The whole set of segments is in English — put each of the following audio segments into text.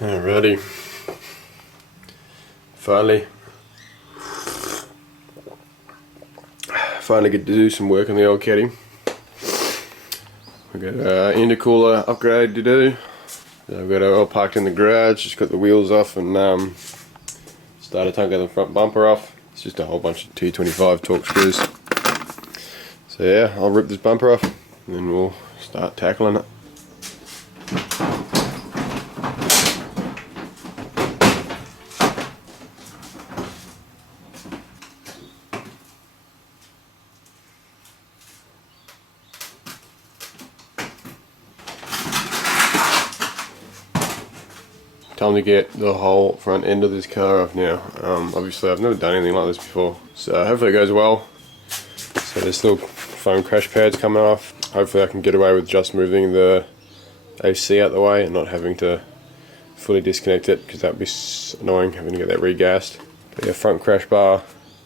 Alrighty. Finally get to do some work on the old Caddy. We've got an intercooler upgrade to do. So I've got it all parked in the garage, just got the wheels off and started taking the front bumper off. It's just a whole bunch of T25 Torx screws. So yeah, I'll rip this bumper off and then we'll start tackling it. Time to get the whole front end of this car off now. Obviously I've never done anything like this before, so hopefully it goes well. So this little foam crash pad's coming off. Hopefully I can get away with just moving the AC out the way and not having to fully disconnect it, because that would be annoying having to get that regassed. But yeah, front crash bar,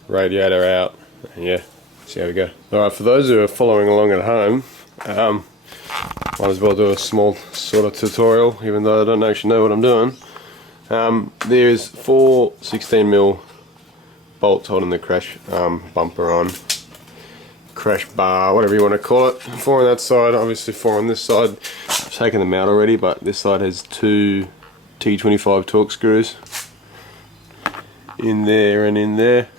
radiator out, and yeah, see how we go. Alright, for those who are following along at home, might as well do a small sort of tutorial, even though I don't actually know what I'm doing. There's 4 16mm bolts holding the crash bumper on. Crash bar, whatever you want to call it. 4 on that side, obviously 4 on this side. I've taken them out already, but this side has 2 T25 Torx screws in there and in there.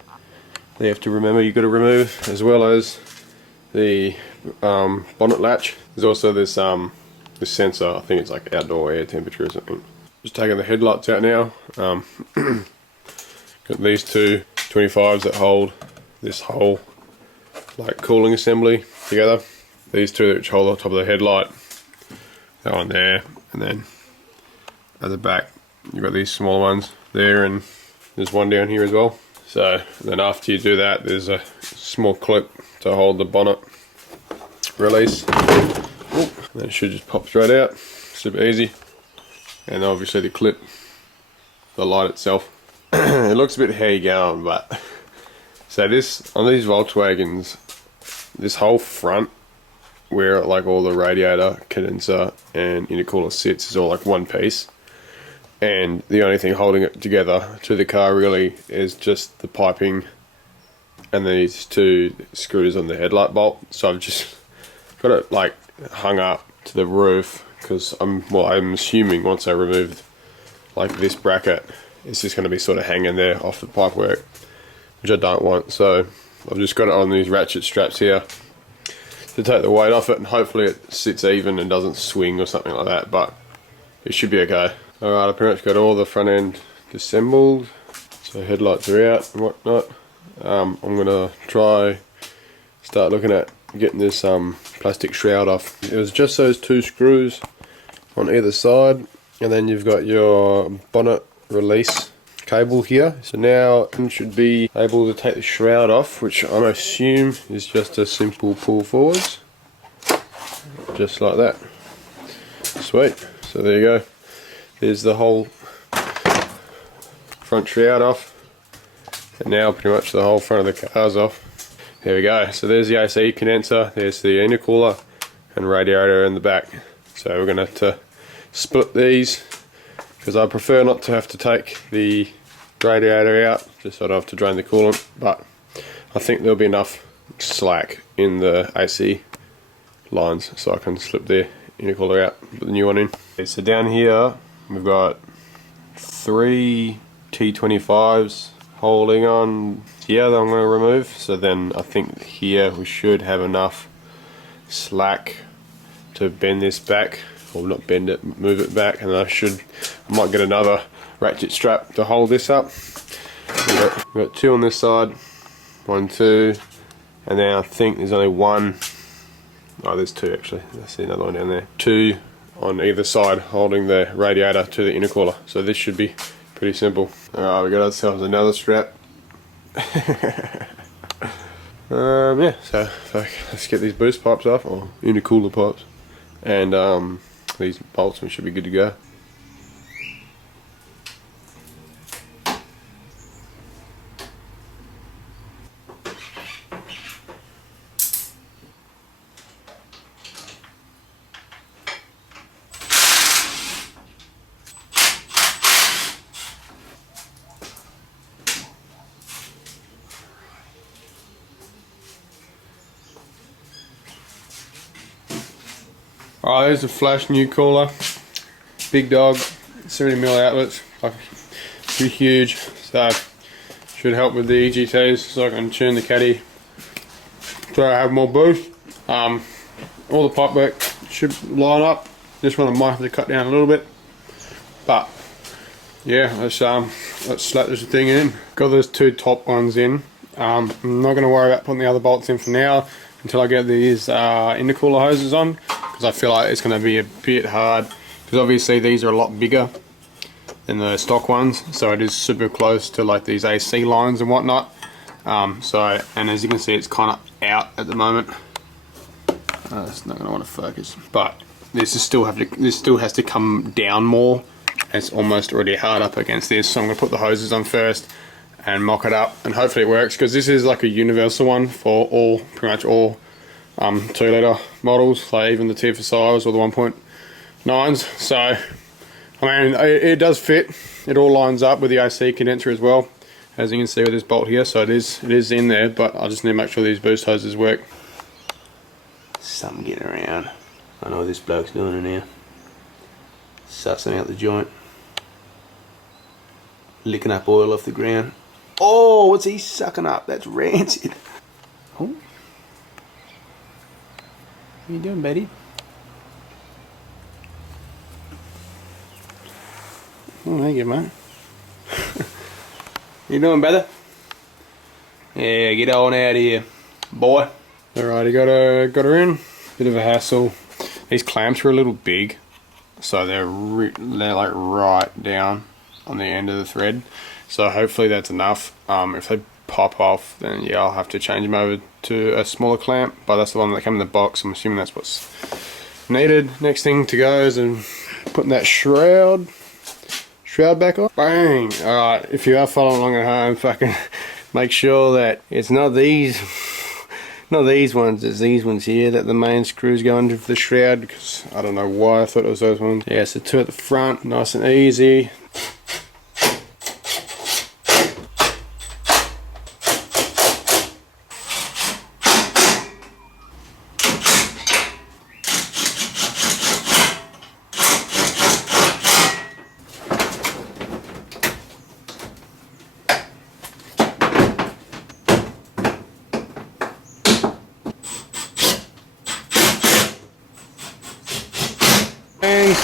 You have to remember you've got to remove, as well as the bonnet latch. There's also this this sensor. I think it's like outdoor air temperature or something. Just taking the headlights out now. Got these 2 25s that hold this whole like cooling assembly together. These 2 which hold on top of the headlight, that one there, and then at the back you've got these smaller ones there, and there's one down here as well. So then after you do that, there's a small clip to hold the bonnet release. And it should just pop straight out, super easy. And obviously the clip, the light itself. It looks a bit hairy going, but so this, on these Volkswagens, this whole front where like all the radiator, condenser and intercooler sits is all like one piece, and the only thing holding it together to the car really is just the piping and these 2 screws on the headlight bolt. So I've just got it like hung up to the roof, because I'm assuming once I remove like this bracket, it's just going to be sort of hanging there off the pipework, which I don't want. So I've just got it on these ratchet straps here to take the weight off it, and hopefully it sits even and doesn't swing or something like that, but it should be okay. Alright, I pretty much got all the front end disassembled, so headlights are out and whatnot. I'm gonna start looking at getting this plastic shroud off. It was just those 2 screws on either side, and then you've got your bonnet release cable here. So now you should be able to take the shroud off, which I assume is just a simple pull forwards, just like that. Sweet. So there you go. There's the whole front shroud off, and now pretty much the whole front of the car's off. There we go. So there's the AC condenser, there's the intercooler and radiator in the back. So we're going to have to split these, because I prefer not to have to take the radiator out, just so I don't have to drain the coolant, but I think there'll be enough slack in the AC lines so I can slip the intercooler out, put the new one in. Okay, so down here we've got 3 T25s holding on here that I'm going to remove. So then I think here we should have enough slack to bend this back, or not bend it, move it back, and I might get another ratchet strap to hold this up. We've got 2 on this side, 1, 2, and then I think there's only 1. Oh, there's 2 actually. I see another one down there. 2 on either side holding the radiator to the intercooler. So this should be pretty simple. Alright, we got ourselves another strap. Yeah, so let's get these boost pipes off, or intercooler pipes, and these bolts, we should be good to go. Alright, there's a flash new cooler. Big dog, 70mm outlets, like pretty huge. So should help with the EGTs so I can tune the Caddy so I have more boost. All the pipe work should line up. This one I might have to cut down a little bit, but yeah, let's slap this thing in. Got those two top ones in. I'm not going to worry about putting the other bolts in for now until I get these intercooler hoses on, because I feel like it's going to be a bit hard, because obviously these are a lot bigger than the stock ones, so it is super close to like these AC lines and whatnot. And as you can see, it's kind of out at the moment. It's not going to want to focus, but this still has to come down more. It's almost already hard up against this, so I'm going to put the hoses on first and mock it up, and hopefully it works, because this is like a universal one for pretty much all 2 litre models, like even the TFSIs or the 1.9s. So I mean, it does fit. It all lines up with the AC condenser as well, as you can see with this bolt here. So it is in there, but I just need to make sure these boost hoses work. Something getting around. I know what this bloke's doing in here. Sussing out the joint. Licking up oil off the ground. Oh, what's he sucking up? That's rancid. Oh. What are you doing, buddy? Oh, thank you, mate. You doing better? Yeah, get on out of here, boy. Alrighty, got her in. Bit of a hassle. These clamps are a little big, so they're like right down on the end of the thread. So hopefully that's enough. If they pop off, then yeah, I'll have to change them over to a smaller clamp. But that's the one that came in the box. I'm assuming that's what's needed. Next thing to go is putting that shroud back on. Bang! Alright, if you are following along at home, fucking make sure that it's not these ones, it's these ones here that the main screws go under for the shroud, because I don't know why I thought it was those ones. Yeah, so 2 at the front, nice and easy.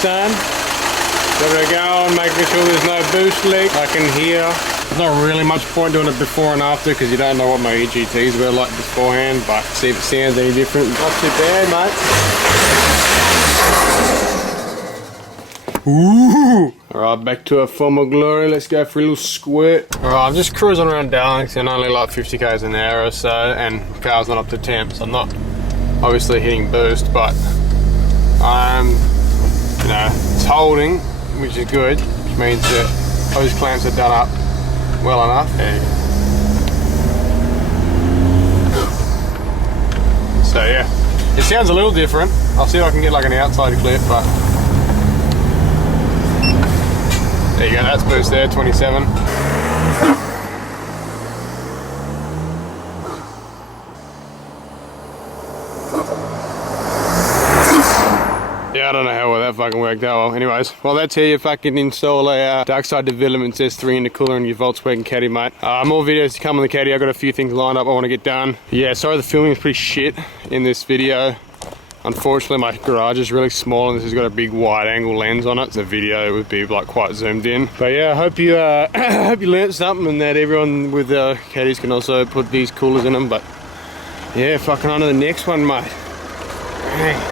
Son, got it going, making sure there's no boost leak. I can hear. There's not really much point doing it before and after, because you don't know what my EGTs were like beforehand, but see if it sounds any different. Not too bad, mate. Ooh! Alright, back to our former glory. Let's go for a little squirt. Alright, I'm just cruising around Darlington, only like 50 k's an hour or so, and the car's not up to temp, so I'm not obviously hitting boost, but you know, it's holding, which is good, which means that those clamps are done up well enough. So yeah, it sounds a little different. I'll see if I can get like an outside clip, but there you go, that's boost there, 27. Yeah, I don't know how well that fucking worked out well. Anyways, well, that's how you fucking install a darkside development test 3 intercooler in your Volkswagen Caddy, mate. More videos to come on the Caddy. I've got a few things lined up I want to get done. Yeah, sorry the filming is pretty shit in this video. Unfortunately, my garage is really small and this has got a big wide angle lens on it. The video would be like quite zoomed in. But yeah, I hope you hope you learnt something, and that everyone with Caddies can also put these coolers in them. But yeah, fucking on to the next one, mate.